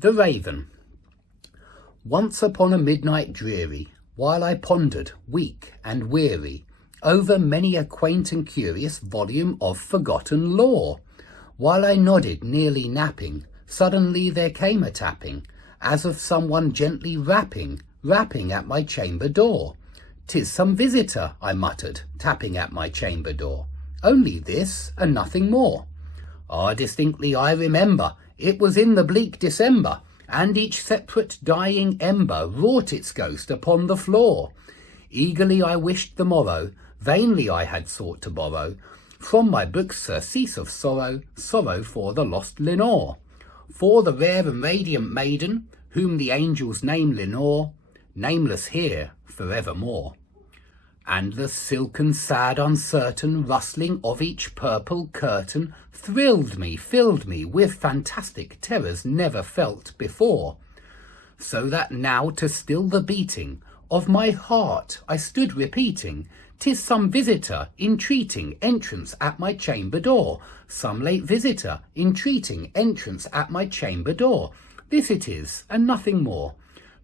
The Raven. Once upon a midnight dreary, while I pondered, weak and weary, over many a quaint and curious volume of forgotten lore, while I nodded, nearly napping, suddenly there came a tapping, as of someone gently rapping at my chamber door. "'Tis some visitor," I muttered, tapping at my chamber door. "Only this, and nothing more." Distinctly I remember, it was in the bleak December, and each separate dying ember wrought its ghost upon the floor. Eagerly I wished the morrow, vainly I had sought to borrow from my books surcease of sorrow, sorrow for the lost Lenore, for the rare and radiant maiden, whom the angels name Lenore, nameless here forevermore. And the silken, sad, uncertain rustling of each purple curtain thrilled me, filled me with fantastic terrors never felt before, so that now to still the beating of my heart I stood repeating, "'Tis some visitor entreating entrance at my chamber door, some late visitor entreating entrance at my chamber door. This it is, and nothing more."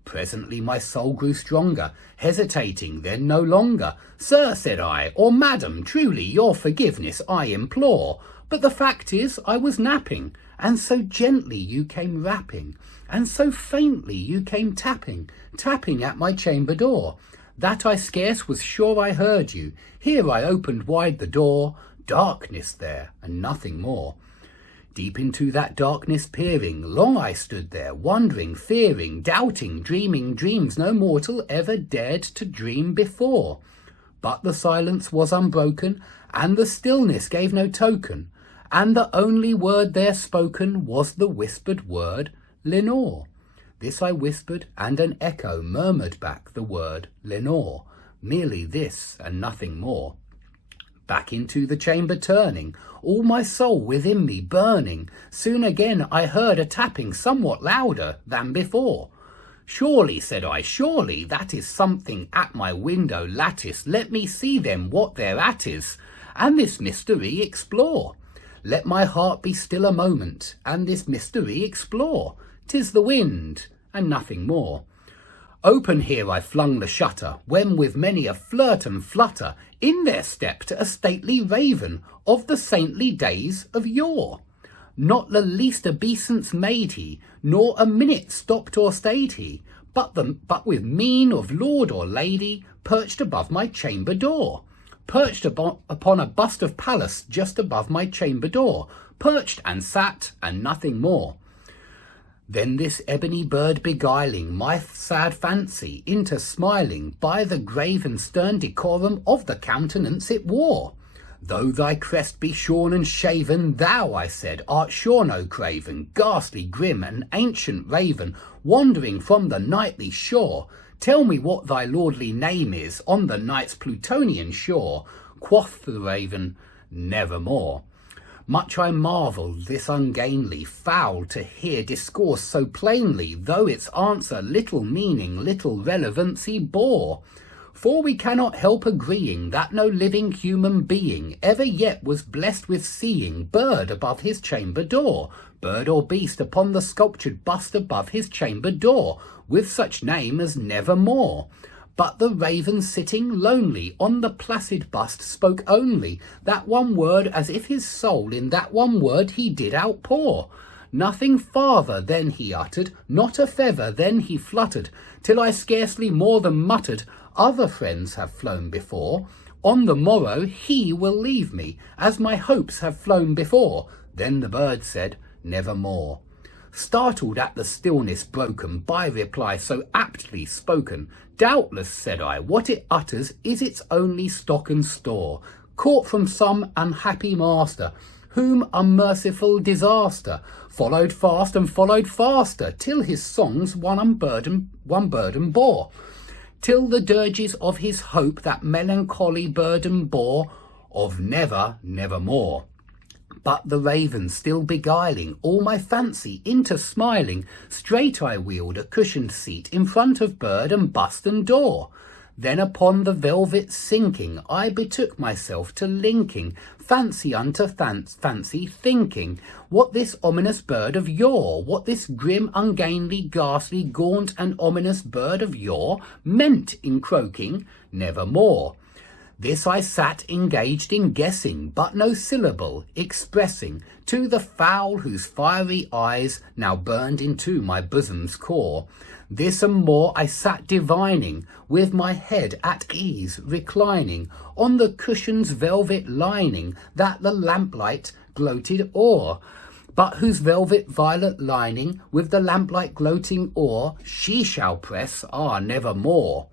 Presently my soul grew stronger, hesitating then no longer. "Sir," said I, "or madam, truly your forgiveness I implore. But the fact is I was napping, and so gently you came rapping, and so faintly you came tapping at my chamber door, that I scarce was sure I heard you. Here I opened wide the door, darkness there, and nothing more. Deep into that darkness peering, long I stood there, wondering, fearing, doubting, dreaming dreams no mortal ever dared to dream before. But the silence was unbroken, and the stillness gave no token, and the only word there spoken was the whispered word, Lenore. This I whispered, and an echo murmured back the word, Lenore, merely this and nothing more. Back into the chamber turning, all my soul within me burning, soon again I heard a tapping somewhat louder than before. "Surely," said I, "surely that is something at my window lattice. Let me see then what thereat is, and this mystery explore. Let my heart be still a moment, and this mystery explore. 'Tis the wind, and nothing more." Open here I flung the shutter, when with many a flirt and flutter, in there stepped a stately raven of the saintly days of yore. Not the least obeisance made he, nor a minute stopped or stayed he, but with mien of lord or lady, perched above my chamber door. Perched upon a bust of Pallas just above my chamber door, perched and sat, and nothing more. Then this ebony bird beguiling my sad fancy into smiling, by the grave and stern decorum of the countenance it wore. "Though thy crest be shorn and shaven, thou," I said, "art sure no craven, ghastly, grim, and ancient raven, wandering from the nightly shore. Tell me what thy lordly name is on the night's Plutonian shore." Quoth the raven, "Nevermore." Much I marvelled this ungainly fowl to hear discourse so plainly, though its answer little meaning, little relevancy bore. For we cannot help agreeing that no living human being ever yet was blessed with seeing bird above his chamber door, bird or beast upon the sculptured bust above his chamber door, with such name as Nevermore. But the raven sitting lonely on the placid bust spoke only that one word, as if his soul in that one word he did outpour. Nothing farther then he uttered, not a feather then he fluttered, till I scarcely more than muttered, "Other friends have flown before. On the morrow he will leave me, as my hopes have flown before." Then the bird said, "Nevermore." Startled at the stillness broken by reply so aptly spoken, "Doubtless," said I, "what it utters is its only stock and store, caught from some unhappy master, whom unmerciful disaster followed fast and followed faster, till his songs one burden bore, till the dirges of his hope that melancholy burden bore, of never, nevermore." But the raven still beguiling all my fancy into smiling, straight I wheeled a cushioned seat in front of bird and bust and door. Then upon the velvet sinking, I betook myself to linking fancy unto fancy, thinking what this ominous bird of yore, what this grim, ungainly, ghastly, gaunt and ominous bird of yore meant in croaking nevermore. This I sat engaged in guessing, but no syllable expressing to the fowl whose fiery eyes now burned into my bosom's core. This and more I sat divining, with my head at ease reclining on the cushion's velvet lining that the lamplight gloated o'er, but whose velvet violet lining with the lamplight gloating o'er she shall press, nevermore.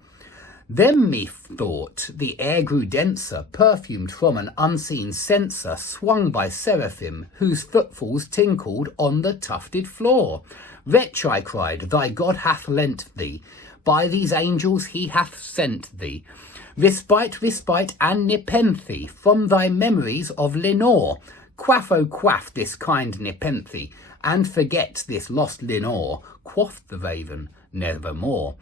Then methought the air grew denser, perfumed from an unseen censer, swung by seraphim, whose footfalls tinkled on the tufted floor. Wretch, I cried, thy God hath lent thee, by these angels he hath sent thee, respite, and nepenthe from thy memories of Lenore. Quaff, oh quaff this kind nepenthe, and forget this lost Lenore, quoth the raven, nevermore.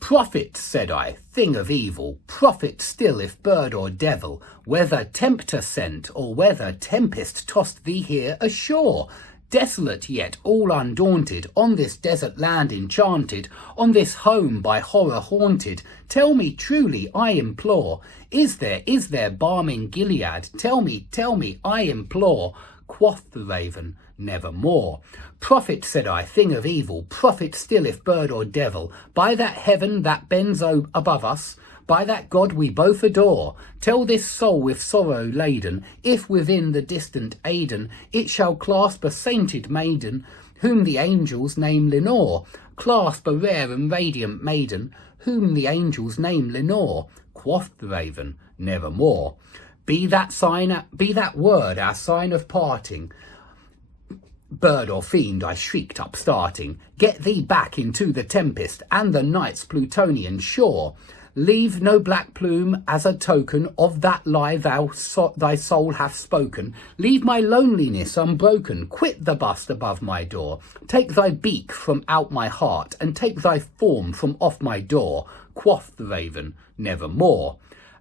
Prophet, said I, thing of evil, prophet still if bird or devil, whether tempter sent or whether tempest tossed thee here ashore. Desolate yet all undaunted, on this desert land enchanted, on this home by horror haunted, tell me truly, I implore, is there balm in Gilead? Tell me, I implore. Quoth the raven, nevermore. Prophet, said I, thing of evil, prophet still if bird or devil, by that heaven that bends above us, by that God we both adore, tell this soul with sorrow laden, if within the distant Aidenn it shall clasp a sainted maiden, whom the angels name Lenore, clasp a rare and radiant maiden, whom the angels name Lenore. Quoth the raven, nevermore. Be that word our sign of parting. Bird or fiend, I shrieked upstarting, get thee back into the tempest and the night's Plutonian shore. Leave no black plume as a token of that lie thy soul hath spoken. Leave my loneliness unbroken. Quit the bust above my door. Take thy beak from out my heart, and take thy form from off my door. Quoth the raven, nevermore.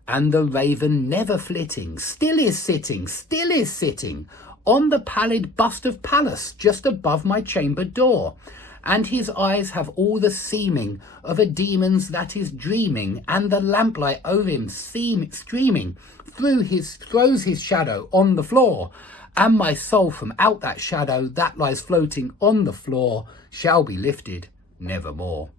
And the raven, never flitting, still is sitting, on the pallid bust of Pallas, just above my chamber door. And his eyes have all the seeming of a demon's that is dreaming, and the lamplight over him streaming throws his shadow on the floor, and my soul from out that shadow that lies floating on the floor shall be lifted nevermore.